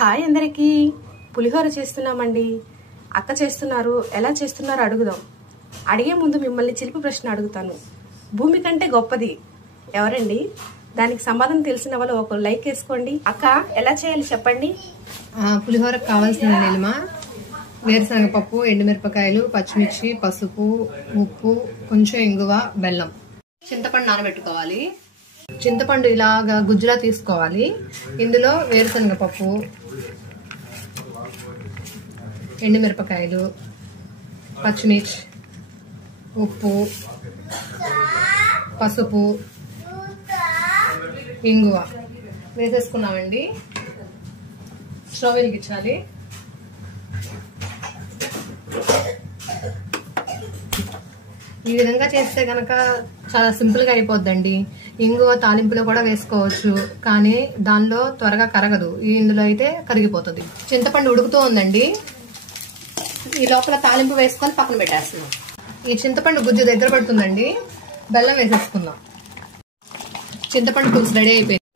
Hi అందరికీ పులిహోర చేస్తున్నామండి. అక్క చేస్తున్నారు, ఎలా చేస్తున్నారో అడుగుదాం. అడిగే ముందు మిమ్మల్ని చిలిపి ప్రశ్న అడుగుతాను. భూమి కంటే గొప్పది ఎవరండి? దానికి సమాధానం తెలిసిన వాళ్ళు ఒక లైక్ వేసుకోండి. అక్క ఎలా చేయాలి చెప్పండి. పులిహోరకు కావాల్సిన నిల్మ వేరుశనగ పప్పు, ఎండుమిరపకాయలు, పచ్చిమిర్చి, పసుపు, ఉప్పు, కొంచెం ఇంగువ, బెల్లం. చింతపండు నానబెట్టుకోవాలి. చింతపండు ఇలాగా గుజ్జులా తీసుకోవాలి. ఇందులో వేరుశనగ పప్పు, ఎండుమిరపకాయలు, పచ్చిమిర్చి, ఉప్పు, పసుపు, ఇంగువ వేసేసుకున్నామండి. స్టవ్ వెలిగించాలి. ఈ విధంగా చేస్తే కనుక చాలా సింపుల్ గా అయిపోద్దండి. ఇంగువ తాలింపులో కూడా వేసుకోవచ్చు, కానీ దానిలో త్వరగా కరగదు. ఇందులో అయితే కరిగిపోతుంది. చింతపండు ఉడుకుతూ ఉందండి. ఈ లోపల తాలింపు వేసుకొని పక్కన పెట్టేస్తున్నాం. ఈ చింతపండు గుజ్జు దగ్గర పడుతుందండి. బెల్లం వేసేసుకుందాం. చింతపండు పులుసు రెడీ అయిపోయింది.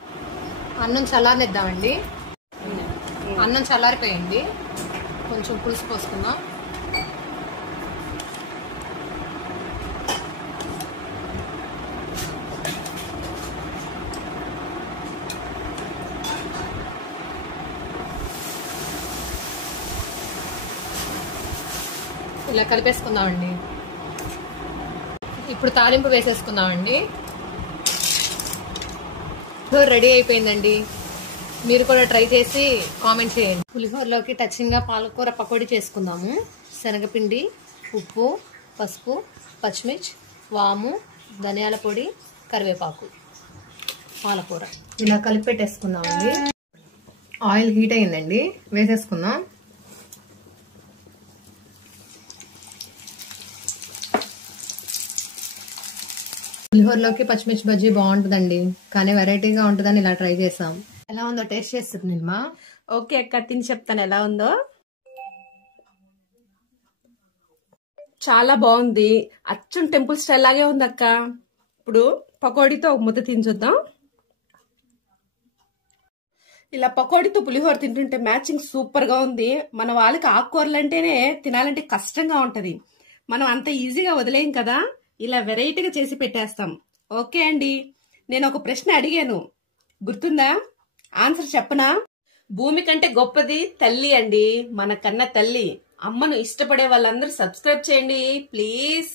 అన్నం చల్లారనిద్దామండి. అన్నం చల్లారిపోయింది. కొంచెం పులుసు పోసుకుందాం. ఇలా కలిపేసుకుందామండి. ఇప్పుడు తాలింపు వేసేసుకుందామండి. రెడీ అయిపోయిందండి. మీరు కూడా ట్రై చేసి కామెంట్ చేయండి. పులిహోరలోకి టచింగ్ గా పాలకూర పకోడీ చేసుకుందాము. శనగపిండి, ఉప్పు, పసుపు, పచ్చిమిర్చి, వాము, ధనియాల పొడి, కరివేపాకు, పాలకూర ఇలా కలిపి పెట్టేసుకుందామండి. ఆయిల్ హీట్ అయిందండి, వేసేసుకుందాం. పులిహోరలోకి పచ్చిమిర్చి బజ్జీ బాగుంటుందండి, కానీ వెరైటీగా ఉంటుందని ఇలా ట్రై చేసాం. ఎలా ఉందో టేస్ట్ చేస్తుంది నిల్మా. ఓకే అక్క, తిని చెప్తాను ఎలా ఉందో. చాలా బాగుంది. అచ్చం టెంపుల్ స్టైల్ లాగే ఉంది అక్క. ఇప్పుడు పకోడీతో ఒక ముద్ద తిని చూద్దాం. ఇలా పకోడీతో పులిహోర తింటుంటే మ్యాచింగ్ సూపర్ గా ఉంది. మన వాళ్ళకి ఆకుకూరలు అంటేనే తినాలంటే కష్టంగా ఉంటది. మనం అంత ఈజీగా వదిలేం కదా, ఇలా వెరైటీగా చేసి పెట్టేస్తాం. ఓకే అండి, నేను ఒక ప్రశ్న అడిగాను, గుర్తుందా? ఆన్సర్ చెప్పనా? భూమి కంటే గొప్పది తల్లి అండి, మన కన్న తల్లి. అమ్మను ఇష్టపడే వాళ్ళందరూ సబ్స్క్రైబ్ చేయండి ప్లీజ్.